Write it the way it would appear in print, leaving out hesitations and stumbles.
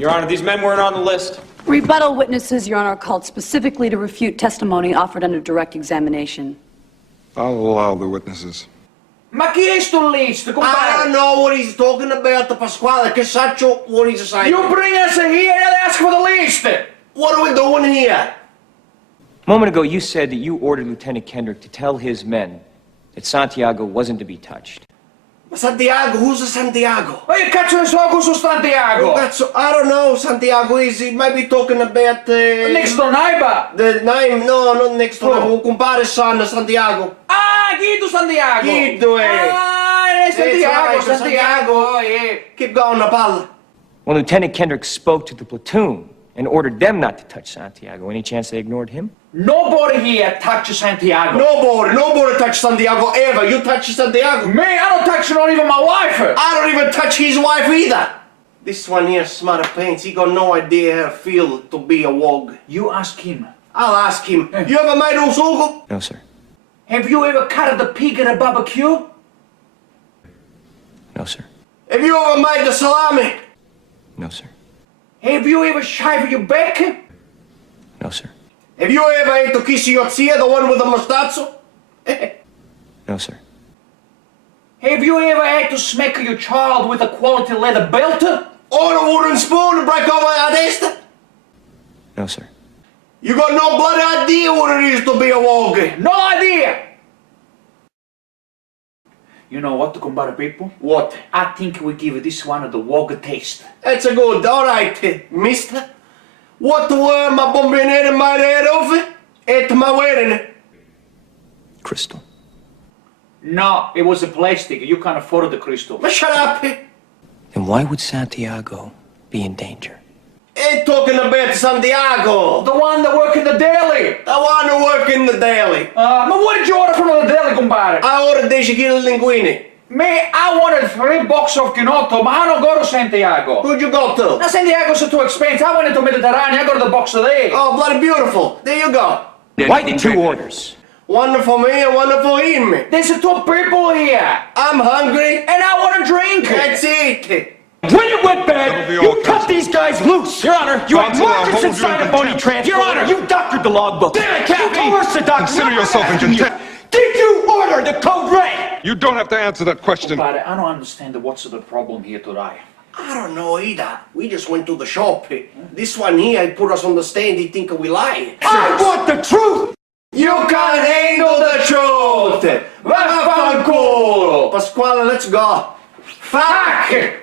Your Honor, these men weren't on the list. Rebuttal witnesses, Your Honor, are called specifically to refute testimony offered under direct examination. I'll allow the witnesses. Ma chi è sto list, compare? I don't know what he's talking about, Pasquale. Che saccio what he's saying. You bring us here and ask for the list. What are we doing here? A moment ago, you said that you ordered Lieutenant Kendrick to tell his men that Santiago wasn't to be touched. Santiago? Who's a Santiago? Ma che cazzo ne so who's Santiago? Cazzo, I don't know. Santiago he might be talking about next door neighbor. The name? No, not next door neighbor. Compare son, Santiago. Ah, Guido Santiago. Guido, Ah, Santiago, Santiago. Yeah. Keep going, Napal. When Lieutenant Kendrick spoke to the platoon and ordered them not to touch Santiago, any chance they ignored him? Nobody here touches Santiago. Nobody touch Santiago ever. You touch Santiago? Me, I don't touch not even my wife. I don't even touch his wife either. This one here, smart of paints, he got no idea how to feel to be a wog. You ask him. I'll ask him. You ever made usugo? No, sir. Have you ever cut the pig at a barbecue? No, sir. Have you ever made the salami? No, sir. Have you ever shaved your back? No, sir. Have you ever ate the kishiotsia, the one with the mustazzo? No, sir. Have you ever had to smack your child with a quality leather belt? Or a wooden spoon to break over a testa? No, sir. You got no bloody idea what it is to be a wog. No idea! You know what, compare people? What? I think we give this one the wog taste. That's a good, alright, mister. What were my bombinere made of? At my wedding? Crystal. No, it was a plastic. You can't afford the crystal. But shut up. Then why would Santiago be in danger? Ain't talking about Santiago. The one that work in the deli. The one who work in the deli. But what did you order from the deli, compare? I ordered 10 kilo linguine. Me, I wanted 3 boxes of quinoto, but I don't go to Santiago. Who'd you go to? Now, Santiago's too expensive. I went to Mediterranean. I go to the box there. Oh, bloody beautiful. There you go. Why the 2 orders? One for me and one for him. There's 2 people here. I'm hungry. And I want to drink. That's it. When you went bad, you cut these guys loose. Your Honor, you had markets inside a phony transport. Your Honor, you doctored the logbook. Damn it, Captain! You coerced the doctor. Consider yourself in contempt. Did you order the code red? You don't have to answer that question. But I don't understand what's the problem here today. I don't know either. We just went to the shop. This one here, he put us on the stand. He think we lie. I want the truth! You can't handle the truth. Vaffanculo. Pasquale, let's go. Fuck!